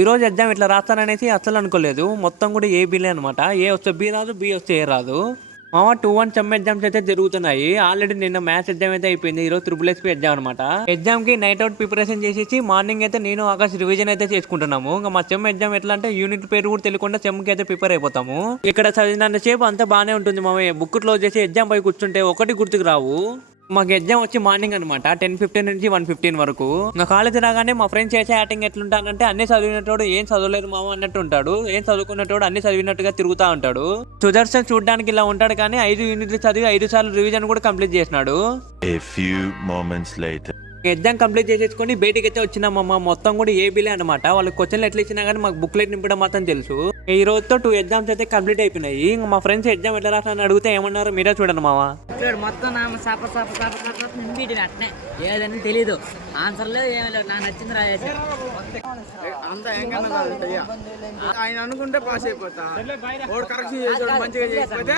ఈ రోజు ఎగ్జామ్ ఇట్లా రాస్తాననేసి అస్సలు అనుకోలేదు. మొత్తం కూడా ఏ బిలే అనమాట. ఏ వస్తే బి రాదు, బి వస్తే ఏ రాదు. మామ 2-1 సెమ్ ఎగ్జామ్స్ అయితే జరుగుతున్నాయి. ఆల్రెడీ నిన్న మ్యాథ్స్ ఎగ్జామ్ అయితే అయిపోయింది. ఈ రోజు ట్రిపుల్ ఎస్పీ ఎగ్జామ్ అనమాట. ఎగ్జామ్ కి నైట్ అవుట్ ప్రిపరేషన్ చేసేసి మార్నింగ్ అయితే నేను ఆకాశ్ రివిజన్ అయితే చేసుకుంటున్నాము. ఇంకా మా సెమ్ ఎగ్జామ్ ఎట్లా అంటే యూనిట్ పేరు కూడా తెలియకుండా సెమ్ కి అయితే ప్రిపేర్ అయిపోతాము. ఇక్కడ చదివినంత సేపు అంతా బానే ఉంటుంది మామయ్య. బుక్ క్లోజ్ చేసి ఎగ్జామ్ పోయి కూర్చుంటే ఒకటి గుర్తుకు రావు. మాకు ఎగ్జామ్ వచ్చి మార్నింగ్ అనమాట 10:15 నుంచి 1:15 వరకు. నా కాలేజ్ రాగానే మా ఫ్రెండ్స్ చేసే యాక్టింగ్ ఎట్లుంటానంటే అన్ని చదివినట్టు ఏం చదవలేదు మామ అన్నట్టు ఉంటాడు. ఏం చదువుకున్నట్టు అన్ని చదివినట్టుగా తిరుగుతా ఉంటాడు. సుదర్శన్ చూడడానికి ఇలా ఉంటాడు కానీ 5 యూనిట్లు చదివి 5 సార్లు రివిజన్ కూడా కంప్లీట్ చేసినాడు. A few moments later. Exam complete చేసేసుకొని బయటికి అయితే వచ్చినామమ్మ. మొత్తం కూడా ఏబీలే అనమాట. వాళ్ళకి క్వశ్చన్లు ఎట్లా ఇచ్చినా కానీ మాకు బుక్లెట్ నింపడం మాత్రం తెలుసు. ఈ రోజుతో 2 ఎగ్జామ్స్ అయితే కంప్లీట్ అయిపోయినాయి. ఇంకా మా ఫ్రెండ్స్ ఎగ్జామ్ ఎట్లా రాసిన అడిగితే ఏమన్నారు మీరే చూడండి మామ. మొత్తం అట్నే ఏదని తెలీదు. ఆన్సర్లో ఏమి లేదు, నాకు నచ్చింది రాసేసారు. అంతా ఆయన అనుకుంటే పాస్ అయిపోతా. కరెక్షన్ చేసేవాడు మంచిగా చేయకపోతే